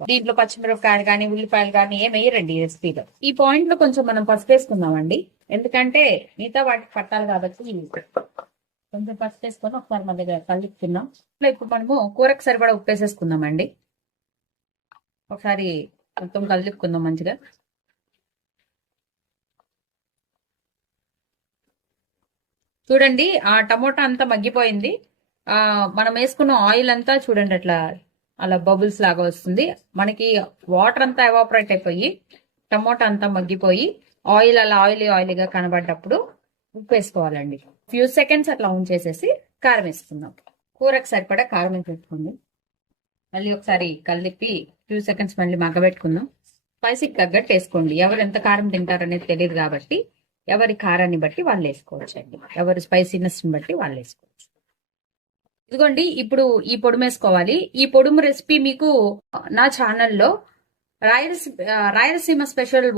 దీంట్లో పచ్చిమిరపకాయలు కానీ ఉల్లిపాయలు కానీ ఏం వేయరండి ఈ రెసిపీలో. ఈ పాయింట్ లో కొంచెం మనం పసుపు వేసుకుందామండి, ఎందుకంటే మిగతా వాటికి పట్టాలి కాబట్టి. కొంచెం పసుపు వేసుకొని ఒకసారి మన దగ్గర కలుపుతున్నాం. ఇప్పుడు మనము కూరకు సరిపడా ఉప్పు వేసేసుకుందామండి. ఒకసారి మొత్తం కలుపుకుందాం మంచిగా. చూడండి ఆ టమోటా అంతా మగ్గిపోయింది. మనం వేసుకున్న ఆయిల్ అంతా చూడండి అట్లా అలా బబుల్స్ లాగా వస్తుంది. మనకి వాటర్ అంతా ఎవాపరేట్ అయిపోయి టమోటా అంతా మగ్గిపోయి ఆయిల్ అలా ఆయిలీగా కనబడ్డప్పుడు ఉప్పు వేసుకోవాలండి. ఫ్యూ సెకండ్స్ అట్లా ఉంచేసేసి కారం వేసుకుందాం. కూరకు సరిపడా కారం వేసేసుకోండి. మళ్ళీ ఒకసారి కలిపి ఫ్యూ సెకండ్స్ మళ్ళీ మగ్గబెట్టుకుందాం. స్పైసీకి తగ్గట్టు వేసుకోండి. ఎవరు ఎంత కారం తింటారనేది తెలియదు కాబట్టి ఎవరి కారాన్ని బట్టి వాళ్ళు వేసుకోవచ్చు అండి. ఎవరి స్పైసీనెస్ బట్టి వాళ్ళు వేసుకోవచ్చు. ఇదిగోండి ఇప్పుడు ఈ పొడుము వేసుకోవాలి. ఈ పొడుము రెసిపీ మీకు నా ఛానల్లో రాయలసీమ స్పెషల్